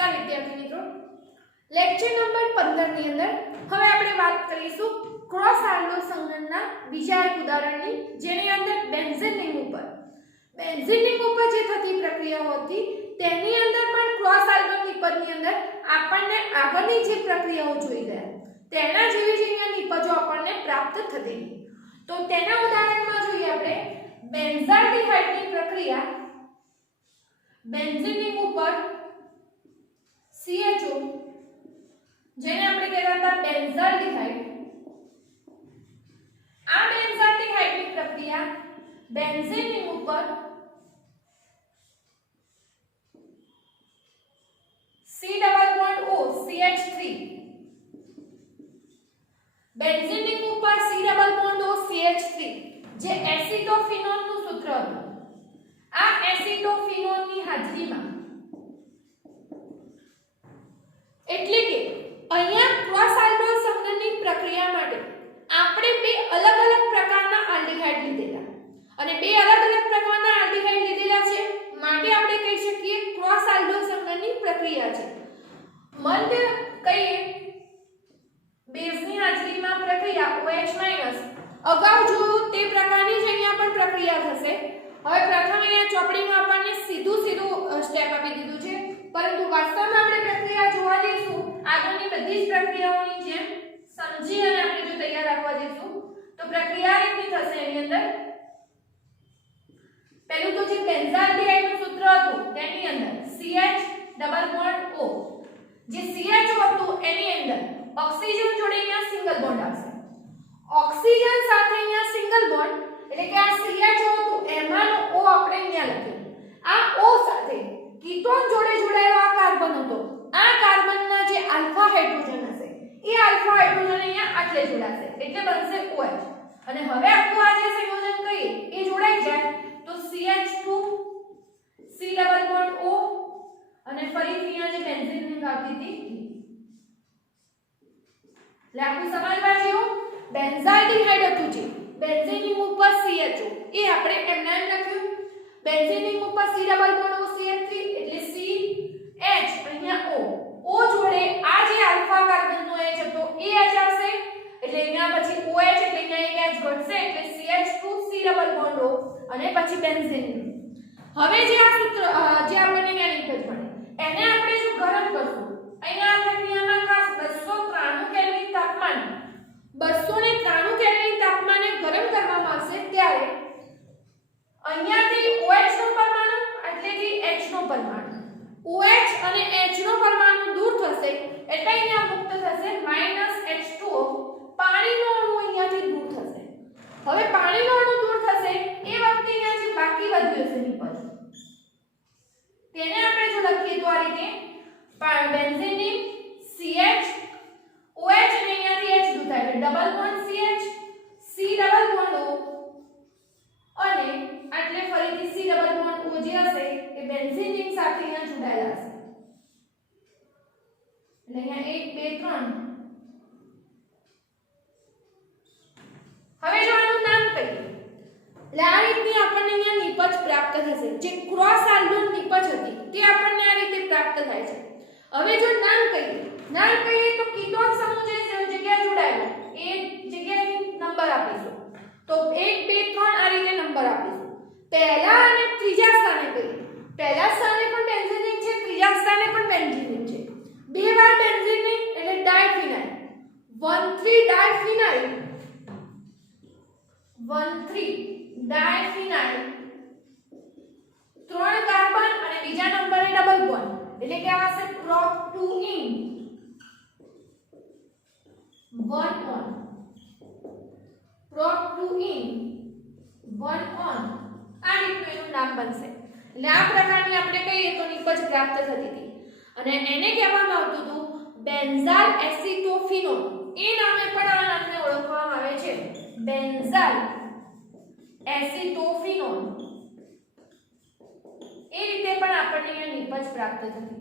નમસ્કાર વિદ્યાર્થી મિત્રો, લેક્ચર નંબર 15 ની અંદર હવે આપણે વાત કરીશું ક્રોસ આલ્ડો સંઘનનના બીજા એક ઉદાહરણની, જેની અંદર બેન્ઝીન રિંગ ઉપર જે થતી પ્રક્રિયાઓ હતી તેની અંદર પણ ક્રોસ આલ્ડો નિપજની અંદર આપણને આગળની જે પ્રક્રિયાઓ જોઈ ગયા તેના જેવી જ અહીંયા નિપજો આપણને પ્રાપ્ત થતી. તો તેના ઉદાહરણમાં જોઈએ આપણે બેન્ઝાલ્ડિહાઇડની પ્રક્રિયા. બેન્ઝીન રિંગ ઉપર CHO જેને આપણે કહેતા હતા બેન્ઝાલ્ડિહાઇડ, આ બેન્ઝાલ્ડિહાઇડની પ્રક્રિયા બેન્ઝીન રિંગ ઉપર C≡O CH3, બેન્ઝીન રિંગ ઉપર C≡O CH3 જે એસિટોફિનોન નું સૂત્ર હતું. આ એસિટોફિનોન ની હાજરીમાં એટલે કે અહીંયા ક્રોસ આલ્ડોલ સંઘનનની પ્રક્રિયા માટે આપણે બે અલગ અલગ પ્રકારના આલ્ડિહાઇડ લીધેલા અને બે અલગ અલગ પ્રકારના આલ્ડિહાઇડ લીધેલા છે માટે આપણે કહી શકીએ ક્રોસ આલ્ડોલ સંઘનનની પ્રક્રિયા છે. મંદ કહીએ બેઝની હાજરીમાં પ્રક્રિયા OH- અગાઉ જોયું તે પ્રકારની જ અહીંયા પણ પ્રક્રિયા થશે. હવે પ્રથમ અહીંયા ચોપડીમાં આપણને સીધું સ્ટેપ આપી દીધું છે, પરંતુ વાસ્તવમાં આપણે પ્રક્રિયા જોવા જઈશું આગળની બધી જ પ્રક્રિયાઓની જેમ સમજી અને આપણે જો તૈયાર રાખવા જઈશું તો પ્રક્રિયા રીતની થશે. એની અંદર પહેલું તો જે બેન્ઝાલ્ડિહાઇડનું સૂત્ર હતું તેની અંદર CH≡O, જે CH હતું એની અંદર ઓક્સિજન જોડે અહીંયા સિંગલ બોન્ડ આવશે. ઓક્સિજન સાથે અહીંયા સિંગલ બોન્ડ એટલે કે આ CH હતું એમાંનો O આપણે અહીંયા લખ્યું. આ O સાથે કીટોન જોડે જોડાયેલો આ કાર્બન હતો. આ કાર્બનના જે આલ્ફા હાઇડ્રોજન હશે એ આલ્ફા હાઇડ્રોજન અહીંયા આટલે જોડાશે એટલે બનશે OH. અને હવે આખું આ જે સંયોજન કહીએ એ જોડાઈ જાય તો CH2 C≡O અને ફરીથી અહીંયા જે બેન્ઝીન રિંગ આવતી હતી એટલે આખું સમજવા જેવું. બેન્ઝાલ્ડિહાઇડ હતું જે બેન્ઝીન રિંગ ઉપર CHO એ આપણે એમના એમ લખ્યું. બેન્ઝીન રિંગ ઉપર C≡O CH3 એટલે CH અહીંયા O જોડે આ જે આલ્ફા કાર્બનનો H હતો એ H આવશે એટલે અહીંયા પછી OH એટલે અહીંયા એક H ઘટશે એટલે CH2 C≡O અને પછી બેન્ઝીન. હવે જે આ સૂત્ર જે આપણને અહીંયા નિપજ મળે એને આપણે જો ગરમ કરશું અહીંયા આ પ્રક્રિયામાં ખાસ 293 કેલ્વિન તાપમાન 293 કેલ્વિન તાપમાને ગરમ કરવામાં આવશે ત્યારે અહીંયાથી OH નો પરમાણુ એટલે કે H નો પરમાણુ OH અને H નો પરમાણુ દૂર થશે એટલે અહીંયા મુક્ત થશે -H2O. પાણીનો અણુ અહીંયાથી દૂર થશે. હવે પાણીનો અણુ દૂર થશે એ વખતે અહીંયા જે બાકી વધ્યું છે નિપજ તેને આપણે જો લખીએ તો આ રીતે બેન્ઝીન રિંગ CH OH અને અહીંયાથી H દૂર થાય એટલે ડબલ બોન્ડ CH C≡O અને એટલે ફરીથી C≡O જે હશે એ બેન્ઝીન રિંગ સાથે અહીંયા જોડાયેલા હશે એટલે અહીંયા 1 2 3. હવે જો આનું નામ કહીએ એટલે આ રીતની આપણને અહીંયા નિપજ પ્રાપ્ત થશે. જે ક્રોસ આલ્ડોલ નિપજ હતી તે આપણને આ રીતે પ્રાપ્ત થાય છે. હવે જો નામ કહીએ તો કીટોન સમૂહ જે જગ્યાએ જોડાયેલો એ જગ્યાએ નંબર આપીશું તો 1 2 3 આ રીતે નંબર આપીશું. પહેલા અને ત્રીજા સ્થાને કહીએ પહેલા સ્થાને પણ બેન્ઝીન રિંગ છે, ત્રીજા સ્થાને પણ બેન્ઝીન રિંગ છે. બે વાર બેન્ઝીન રિંગ એટલે ડાયફિનાઇલ 1,3 ડાયફિનાઇલ 1,3 ડાયફિનાઇલ 3 કાર્બન અને બીજા નંબરે ડબલ બોન્ડ એટલે કે આ હશે prop2in 1 on prop2in 1 on આ રીતનું એનું નામ બનશે. એટલે આ પ્રકારની આપણે કહીએ તો નિપજ પ્રાપ્ત થતી હતી અને એને કહેવામાં આવતું હતું બેન્ઝાલ એસિટોફિનોન. એ નામે પણ આ નામને ઓળખવામાં આવે છે બેન્ઝાલ એસિટોફિનોન. એ રીતે પણ આપણને અહીંયા નિપજ પ્રાપ્ત થતી.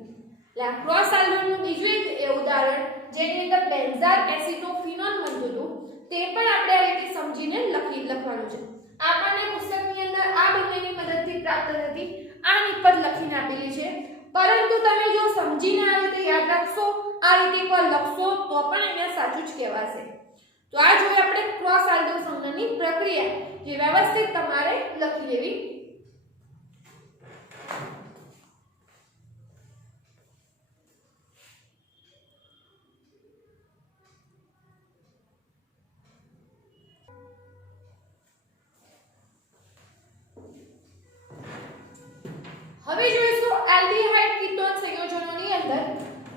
એટલે આ ક્રોસ આલ્ડોલનું બીજું એક ઉદાહરણ જેની અંદર બેન્ઝાલ એસિટોફિનોન બનતું હતું તે પણ આપણે આ રીતે સમજીને લખવાનું છે. આપણને પુસ્તકની અંદર આ બંનેની મદદથી પ્રાપ્ત થતી આ નિપજ લખીને આપેલી છે. પરંતુ તમે જો સમજીને આ રીતે યાદ રાખશો, આ રીતે પર લખશો તો પણ અહીંયા સાચું જ કહેવાશે. તો આ જોઈએ આપણે ક્રોસ આલ્ડો સંજ્ઞાની પ્રક્રિયા, જે વ્યવસ્થિત તમારે લખી લેવી. હવે જોઈશું આલ્ડીહાઇડ કીટોન સંયોજનોની અંદર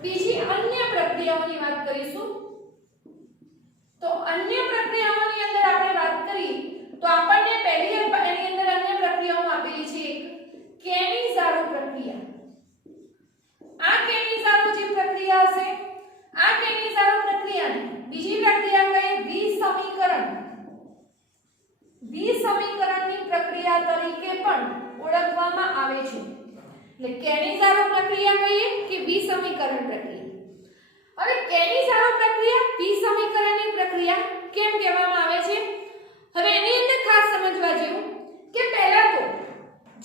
બીજી અન્ય પ્રક્રિયાઓની વાત કરીશું. તો અન્ય પ્રક્રિયાઓની અંદર આપણે વાત કરીએ તો આપણને પહેલી એની અંદર અન્ય પ્રક્રિયાઓ આપેલી છે કેનિઝારો પ્રક્રિયા. આ કેનિઝારો જે પ્રક્રિયા છે, આ કેનિઝારો પ્રક્રિયાને બીજી પ્રક્રિયા કહીએ વિસમીકરણ. વિસમીકરણની પ્રક્રિયા તરીકે પણ ઓળખવામાં આવે છે. એટલે કેનિઝારો પ્રક્રિયા કહીએ કે વિસમીકરણ પ્રક્રિયા. હવે કેનિઝારો પ્રક્રિયા વિસમીકરણની પ્રક્રિયા કેમ કહેવામાં આવે છે? હવે એની અંદર ખાસ સમજવા જેવું કે પહેલા તો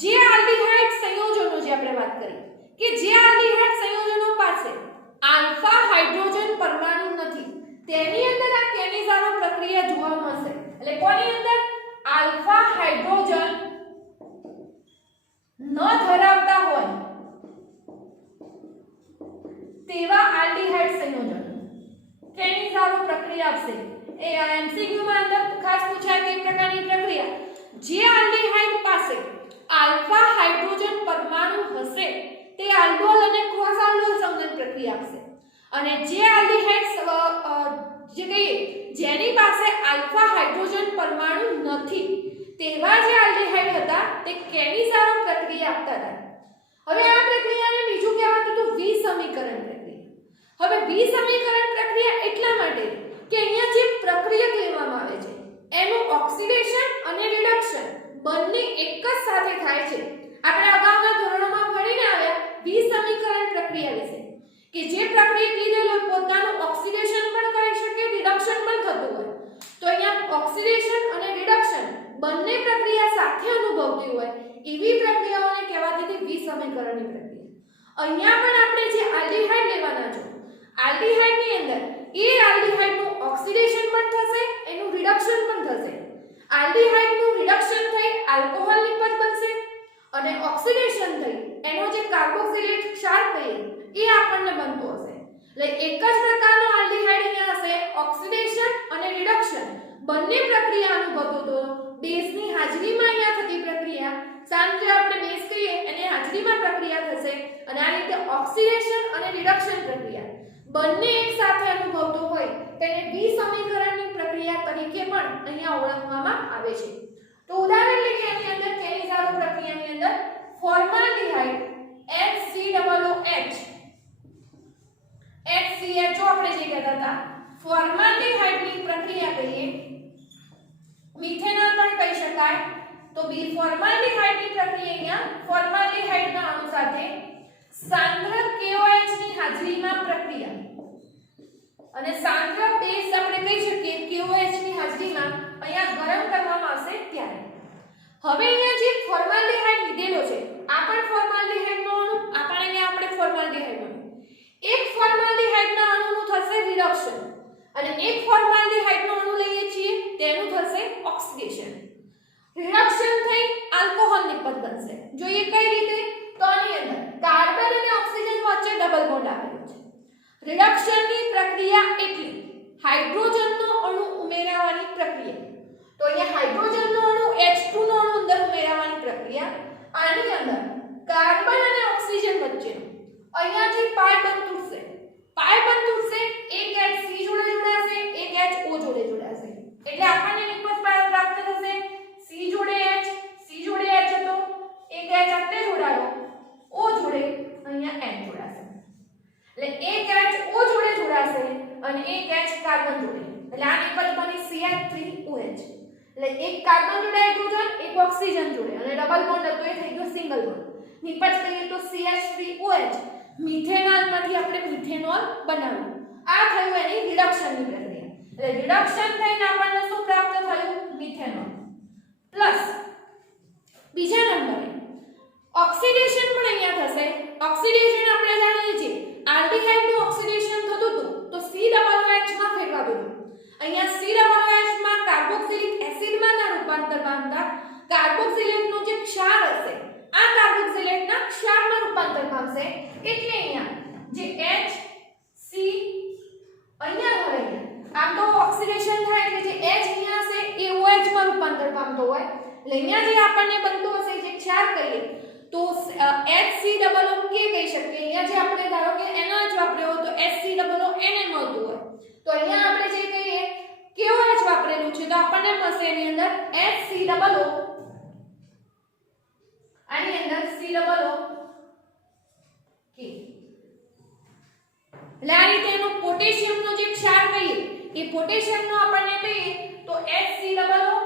જે આલ્ડીહાઇડ સંયોજનો જે આપણે વાત કરી કે જે આલ્ડીહાઇડ સંયોજનો પાસે આલ્ફા હાઇડ્રોજન પરમાણુ નથી, તેની અંદર આ કેનિઝારો પ્રક્રિયા જોવા મળશે. એટલે કોની અંદર આલ્ફા હાઇડ્રોજન ન ધરાવતા હોય તેવા આલ્ડીહાઇડ સંયોજનો કેનિઝારો પ્રક્રિયા આપશે. એ એમસીક્યુ માં અંદર ખાસ પૂછાય તે પ્રકારની પ્રક્રિયા જે આલ્ડીહાઇડ પાસે આલ્ફા હાઇડ્રોજન પરમાણુ હશે તે આલ્ડોલ અને ક્રોસ આલ્ડોલ સંયોજન પ્રક્રિયા આપશે. અને જે આલ્ડીહાઇડ જે કહીએ જેની પાસે આલ્ફા હાઇડ્રોજન પરમાણુ નથી તેવા જે આલ્ડીહાઇડ હતા તે કેનિઝારો પ્રક્રિયા આપતા હતા. હવે આ પ્રક્રિયાને બીજું કહેવાતું હતું વિસમીકરણ પ્રક્રિયા. હવે વિસમીકરણ પ્રક્રિયા એટલા માટે કે અહીંયા જે પ્રક્રિયક લેવામાં આવે છે એનું ઓક્સિડેશન અને રિડક્શન બંને એક જ સાથે થાય છે. આપણે અગાઉના ધોરણોમાં ભણીને આવ્યા વિસમીકરણ પ્રક્રિયા વિશે કે જે પ્રક્રિયક લીધેલો પોતાનું ઓક્સિડેશન પણ કરી શકે, રિડક્શન પણ થતું હોય. તો અહીંયા ઓક્સિડેશન અને રિડક્શન બંને પ્રક્રિયા સાથે અનુભવતી હોય એવી પ્રક્રિયાઓને કહેવાતી હતી વિસમીકરણની પ્રક્રિયા. અહીંયા પણ આપણે જે આલ્ડીહાઇડ લેવાના છે, આલ્ડીહાઇડની અંદર એ આલ્ડીહાઇડનું ઓક્સિડેશન પણ થશે, એનું રિડક્શન પણ થશે. આલ્ડીહાઇડનું રિડક્શન થઈ આલ્કોહોલ નિપજ બનશે અને ઓક્સિડેશન થઈ એનો જે કાર્બોક્સિલેટ ક્ષાર કહીએ એ આપણને બનતો હશે. એટલે એક જ પ્રકારનો આલ્ડીહાઇડ અહીંયા હશે, ઓક્સિડેશન અને રિડક્શન બંને પ્રક્રિયા અનુભવતો હતો. બેઝની હાજરીમાં અહીંયા થતી પ્રક્રિયા, સાંજે આપણે બેઝ કહીએ એની હાજરીમાં પ્રક્રિયા થશે અને આ રીતે ઓક્સિડેશન અને રિડક્શન પ્રક્રિયા બંને એક સાથે અનુભવતો હોય તેને વિસમીકરણની પ્રક્રિયા તરીકે પણ અહીંયા ઓળખવામાં આવે છે. તો ઉદાહરણ લઈએ એની અંદર કેનિઝારો પ્રક્રિયાની અંદર ફોર્માલ્ડિહાઇડ HCHO આપણે જે કહેતા હતા ફોર્માલ્ડિહાઇડની પ્રક્રિયા કહીએ, મિથેનોલ પણ કહી શકાય. તો ફોર્માલ્ડિહાઇડની પ્રક્રિયા અહીંયા ફોર્માલ્ડિહાઇડના અણુ સાથે સાંદ્ર KOH ની હાજરીમાં પ્રક્રિયા અને સાંદ્ર બેઝ આપણે કહી શકીએ KOH ની હાજરીમાં અહીંયા ગરમ કરવામાં આવશે ત્યારે. હવે અહીંયા જે ફોર્માલ્ડિહાઇડ લીધેલો છે આ પણ ફોર્માલ્ડિહાઇડનો અણુ, આ પણ અહીંયા આપણે ફોર્માલ્ડિહાઇડનો એક ફોર્માલ્ડિહાઇડના અણુનું થશે રિડક્શન અને એક ફોર્માલ્ડિહાઇડનો અણુ લઈએ છીએ તેનું થશે ઓક્સિડેશન. રિડક્શન થઈ આલ્કોહોલ નિપજ બનશે. જોઈએ કઈ રીતે? તો આની અંદર કાર્બન અને ઓક્સિજન વચ્ચે ડબલ બોન્ડ આવેલો છે. રિડક્શનની પ્રક્રિયા એટલે હાઇડ્રોજનનો અણુ ઉમેરવાની પ્રક્રિયા. તો અહીંયા હાઇડ્રોજનનો અણુ H2 નો અણુ અંદર ઉમેરવાની પ્રક્રિયા. આની અંદર કાર્બન અને ઓક્સિજન વચ્ચેનો અહીંયાથી પાઈ બંધ તૂટશે. પાઈ બંધ તૂટશે, એક H C જોડે જોડાશે, એક H O જોડે જોડાશે. એટલે આપણને નિપજ પાયો પ્રાપ્ત થશે. C જોડે H, C જોડે H હતો, એક H આપણે જોડાયો, O જોડે અહીંયા N જોડાશે. એટલે એક H O જોડે જોડાશે અને એક H કાર્બન જોડે. એટલે આ નિપજ બની CH3OH. એટલે એક કાર્બન જોડે હાઇડ્રોજન, એક ઓક્સિજન જોડે અને ડબલ બોન્ડ હતો એ થઈ ગયો સિંગલ બોન્ડ. નિપજ કહીએ તો CH3OH. મિથેનોલમાંથી આપણે મિથેનોલ બનાવ્યું. આ થયું એની રિડક્શનની પ્રક્રિયા. એટલે રિડક્શન થઈને આપણને શું પ્રાપ્ત થયું? મિથેનોલ. પ્લસ બીજા નંબરે ઓક્સિડેશન પણ અહીંયા થશે. ઓક્સિડેશન અહીંયા C=H માં કાર્બોક્સિલિક એસિડમાં રૂપાંતર પામતા કાર્બોક્સિલેટનો જે ક્ષાર હશે આ કાર્બોક્સિલેટના ક્ષારમાં રૂપાંતર પામશે એટલે અહીંયા જે HC અહીંયા હવે આમ તો ઓક્સિડેશન થાય એટલે જે H અહીંયા હશે એ OH માં રૂપાંતર પામતો હોય એટલે અહીંયા જે આપણને બનતો હશે જે ક્ષાર કહીએ તો HCOOK કહી શકીએ અહીંયા જે આપણે ધારો કે NaOH વાપર્યો હોય તો HCOONA મળતું હોય તો અહીંયા આપણે જે કહીએ KOH વાપરેલું છે તો આપણને મળશે એની અંદર HCOO આની અંદર COO કે એટલે આ રીતે એનો પોટેશિયમનો જે ક્ષાર કહીએ એ પોટેશિયમનો આપણને કહીએ તો HCOO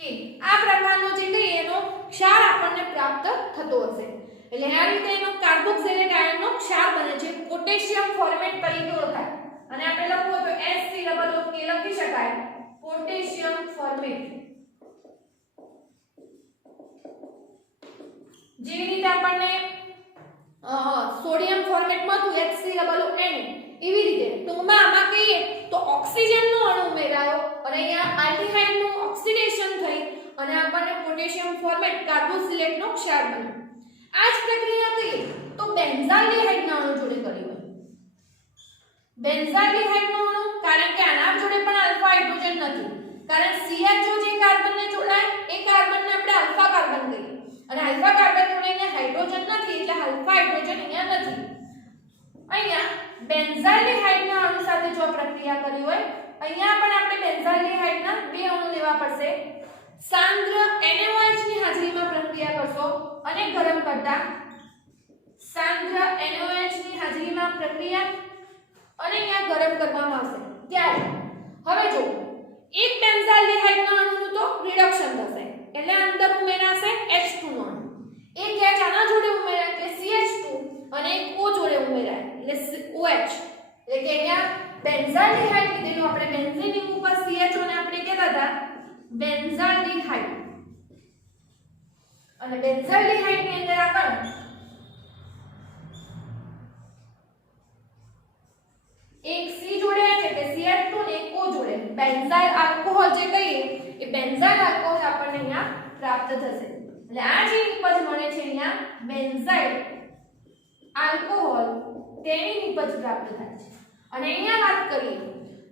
કે આ પ્રકારનો જે કહીએ એનો ક્ષાર આપણને પ્રાપ્ત થતો હશે એટલે આ રીતે એનો કાર્બોક્સિલેટ આયનનો ક્ષાર બને છે પોટેશિયમ ફોર્મેટ તરીકે ઓળખાય અને આપણે લખવું તો HCOO કે લખી શકાય પોટેશિયમ ફોર્મેટ જેવી રીતે આપણને સોડિયમ ફોર્મેટમાં હતું HCOON એવી રીતે ટૂંકમાં આમાં કહીએ તો ઓક્સિજનનો અણુ ઉમેરાયો અને અહીંયા આલ્ડીહાઇડનું ઓક્સિડેશન થઈ અને આપણને પોટેશિયમ ફોર્મેટ કાર્બોક્સિલેટનો ક્ષાર બન્યો આ જ પ્રક્રિયા કહીએ તો બેન્ઝાલ્ડિહાઇડના અણુ જોડે કરી હોય બેન્ઝાલ્ડિહાઇડનો અણુ કારણ કે આના જોડે પણ આલ્ફા હાઇડ્રોજન નથી કારણ CHO જે કાર્બનને જોડાય એ કાર્બનને આપણે આલ્ફા કાર્બન કહીએ અને આલ્ફા કાર્બન જોડે અહીંયા હાઇડ્રોજન નથી એટલે આલ્ફા હાઇડ્રોજન અહીંયા નથી અહીંયા બેન્ઝાલ્ડિહાઇડના અણુ સાથે જો પ્રક્રિયા કરી હોય અહીંયા પણ આપણે બેન્ઝાલ્ડિહાઇડના બે અણુ લેવા પડશે સાંદ્ર NaOH ની હાજરીમાં પ્રક્રિયા કરશો અને ગરમ કરતા સાંદ્ર NaOH ની હાજરીમાં પ્રક્રિયા અને અહીંયા ગરમ કરવામાં આવશે ત્યારે હવે જો એક બેન્ઝાલ્ડિહાઇડના અણુનું તો રિડક્શન થશે એટલે અંદર ઉમેરાશે H2 નો અણુ એક H આના જોડે ઉમેરાય એટલે CH2 અને એક O જોડે ઉમેરાય એટલે OH એટલે કે અહીંયા બેન્ઝાલ્ડિહાઇડ લીધેલું આપણે બેન્ઝીન ઉપર CHO ને આપણે કહેતા હતા બેન્ઝાલ્ડિહાઇડ અને બેન્ઝાલ્ડિહાઇડ ની અંદર આગળ એક C જોડે છે કે CH2 ને એક O જોડે બેન્ઝાઇલ આલ્કોહોલ જે કહીએ એ બેન્ઝાઇલ આલ્કોહોલ આપણને અહીંયા પ્રાપ્ત થશે એટલે આ જે નિપજ મળે છે અહીંયા બેન્ઝાઇલ આલ્કોહોલ તેની નિપજ પ્રાપ્ત થાય છે અને અહીંયા વાત કરીએ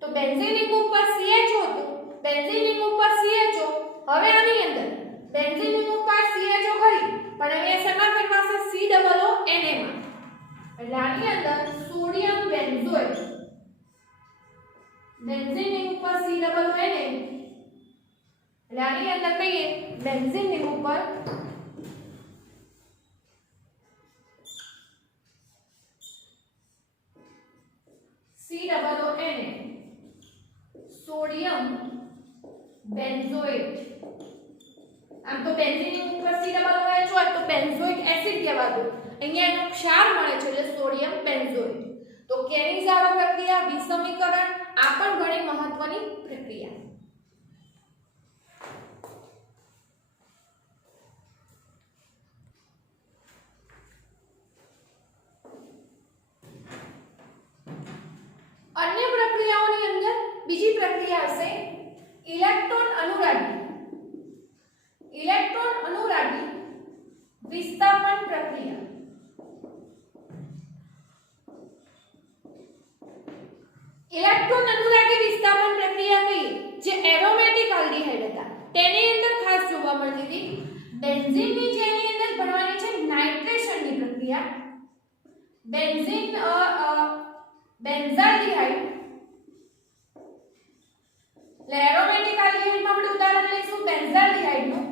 તો બેન્ઝીન ઉપર CHO હતું બેન્ઝીન ઉપર CHO હવે આની અંદર બેન્ઝીન ઉપર CHO ખરી પણ હવે શેમાં ફેરવાશે COONA માં એટલે આની અંદર સોડિયમ બેન્ઝોએટ બેન્ઝીન ઉપર COONA એટલે આની અંદર કહીએ બેન્ઝીન ઉપર COONA સોડિયમ બેન્ઝોએટ આમ તો બેન્ઝીન ઉપર COOH હોય તો બેન્ઝોઇક એસિડ કહેવાતું અહીંયા એનો ક્ષાર મળે છે એટલે સોડિયમ બેન્ઝોએટ તો કેનિઝારો પ્રક્રિયા વિસમીકરણ આ પણ ઘણી મહત્વની પ્રક્રિયા अन्य प्रक्रियाओं अंदर बीजी प्रक्रिया से इलेक्ट्रॉन अनुरागी विस्थापन प्रक्रिया इलेक्ट्रॉन अनुरागी विस्थापन प्रक्रिया कही जे एरोमेटिक आल्डिहाइड હતા તેની અંદર ખાસ જોવા મળતી હતી બેન્ઝીન ની જેની અંદર બનવાની છે નાઇટ્રેશન ની પ્રક્રિયા બેન્ઝીન બેન્ઝાલ્ડિહાઇડ એરોમેટિક આલ્ડિહાઇડ માં આપણે ઉદાહરણ લઈશું બેન્ઝાલ્ડિહાઇડ નું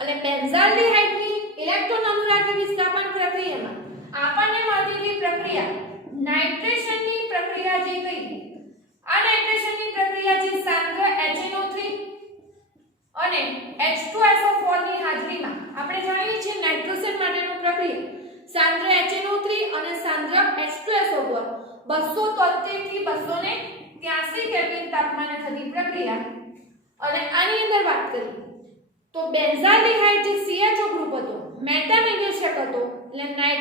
અને બેન્ઝાલ્ડિહાઇડ ની ઇલેક્ટ્રોન અનુરાગી વિસ્થાપન પ્રક્રિયામાં આપણને મળતી હતી પ્રક્રિયા નાઇટ્રેશન ની પ્રક્રિયા જે કઈ આ નાઇટ્રેશન ની પ્રક્રિયા જે સાંદ્ર HNO3 અને H2SO4 ની હાજરીમાં આપણે જાણીએ છીએ નાઇટ્રોજન માટેનું પ્રક્રિયા સાંદ્ર HNO3 અને સાંદ્ર H2SO4 273 થી 283 કેલ્વિન તાપમાને થતી પ્રક્રિયા અને આની અંદર વાત કરીએ તો બેન્ઝાલ્ડિહાઇડ જે CHO ગ્રુપ હતો મેટાનેગેશક હતો એટલે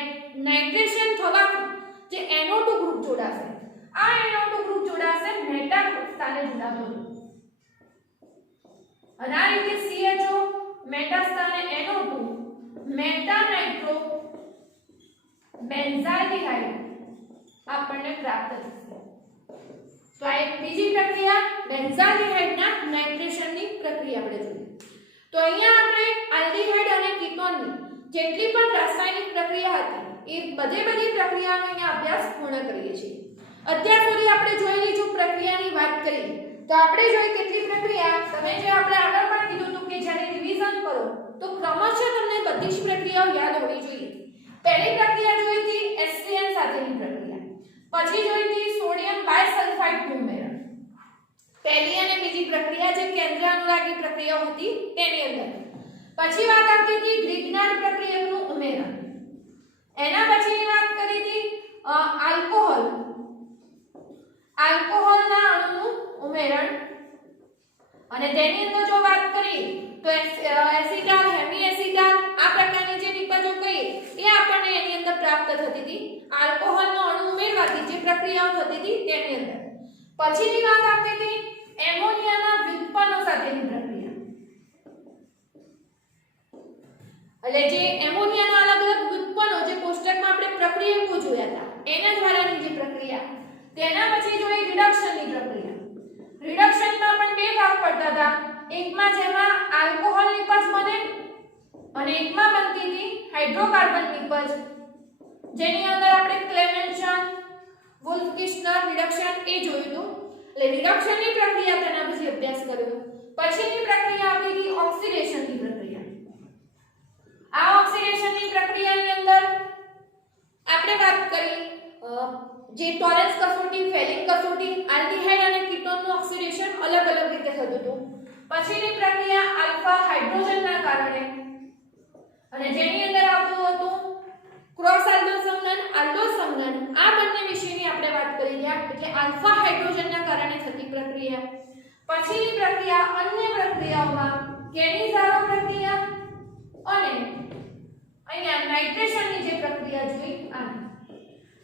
નાઇટ્રેશન થવાથી જે NO2 ગ્રુપ જોડાશે. આ NO2 ગ્રુપ જોડાશે મેટા સ્થાને જોડાતો હતો અને આ રીતે CHO મેટા સ્થાને NO2 મેટા નાઇટ્રો બેન્ઝાલ્ડિહાઇડ આપણને પ્રાપ્ત થશે. તો આ એક બીજી પ્રક્રિયા બેન્ઝાલ્ડિહાઇડના નાઇટ્રેશનની પ્રક્રિયા આપણે જોઈ. તો અહીંયા આપણે આલ્ડિહાઇડ અને કીટોનની જેટલી પણ રાસાયણિક પ્રક્રિયા હતી એ બધી પ્રક્રિયાનો અહીંયા અભ્યાસ પૂર્ણ કરીએ છીએ. અત્યાર સુધી આપણે જોઈ લીધું પ્રક્રિયાની વાત કરી. તો આપણે જોઈ કેટલી પ્રક્રિયા તમે જે આપણે આગળ પણ કીધું હતું કે જ્યારે રિવિઝન કરો તો ક્રમશઃ તમને બધી જ પ્રક્રિયાઓ યાદ હોવી જોઈએ. પહેલી પ્રક્રિયા જોઈ હતી HCl સાથેની પ્રક્રિયા. પછી જોઈ હતી સોડિયમ બાયસલ્ફાઇડનું ઉમેરણ. પહેલી અને બીજી પ્રક્રિયા જે કેન્દ્ર અનુરાગી પ્રક્રિયાઓ હતી તેની અંદર. પછી વાત આવતી હતી ગ્રિગ્નાર્ડ પ્રક્રિયકનું ઉમેરણ. એના પછીની વાત કરી હતી આલ્કોહોલના અણુનું ઉમેરણ અને તેની અંદર જો વાત કરી તો એસિટાલ હેમી એસિટાલ આ પ્રકારની જે નિપજો કહીએ એ આપણને એની અંદર પ્રાપ્ત થતી હતી. આલ્કોહોલનો અણુ ઉમેરવાથી જે પ્રક્રિયાઓ થતી હતી તેની અંદર. પછીની વાત આવતી હતી એમોનિયાના વ્યુત્પન્નો સાથેની પ્રક્રિયા. એટલે જે એમોનિયાના અલગ અલગ વ્યુત્પન્નો જે કોષ્ટકમાં આપણે પ્રક્રિયાઓ જોયા હતા એના દ્વારાની જે પ્રક્રિયા. તેના પછી જોઈ રિડક્શનની પ્રક્રિયા. રિડક્શનમાં પણ બે ભાગ પડતા હતા. એકમાં જેમાં આલ્કોહોલ નિપજ બને અને એકમાં બનતી હતી હાઇડ્રોકાર્બન નિપજ જેની અંદર આપણે ક્લેમેન્શન વુલ્ફ-કિર્ચનર રિડક્શન એ જોયું હતું. એટલે રિડક્શનની પ્રક્રિયા તેના પછી અભ્યાસ કર્યો. પછીની પ્રક્રિયા આવતી હતી ઓક્સિડેશનની પ્રક્રિયા. આ ઓક્સિડેશનની પ્રક્રિયાની અંદર આપણે વાત કરી જે ટોરેન્સ કસોટી ફેલિંગ કસોટી આલ્ડિહાઇડ અને કીટોનનું ઓક્સિડેશન અલગ અલગ રીતે થતું હતું. પછીની પ્રક્રિયા આલ્ફા હાઇડ્રોજનના કારણે અને જેની અંદર આવતું હતું ક્રોસ આલ્ડો સંઘનન આ બંને વિશેની આપણે વાત કરી રહ્યા. એટલે આલ્ફા હાઇડ્રોજનના કારણે થતી પ્રક્રિયા. પછીની પ્રક્રિયા અન્ય પ્રક્રિયાઓમાં કેનિઝારો પ્રક્રિયા અને અહીંયા નાઇટ્રેશનની જે પ્રક્રિયા જોઈ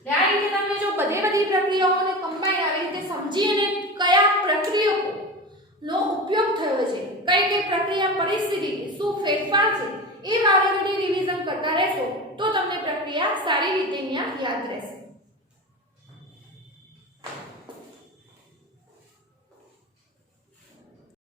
આ રીતે તમે જો બધી પ્રક્રિયાઓને કમ્બાઈન આવી રીતે સમજી અને કયા પ્રક્રિયકો નો ઉપયોગ થયો છે કઈ પ્રક્રિયા પરિસ્થિતિ શું ફેરફાર છે એ વારે રિવિઝન કરતા રહેશો તો તમને પ્રક્રિયા સારી રીતે યાદ રહેશે.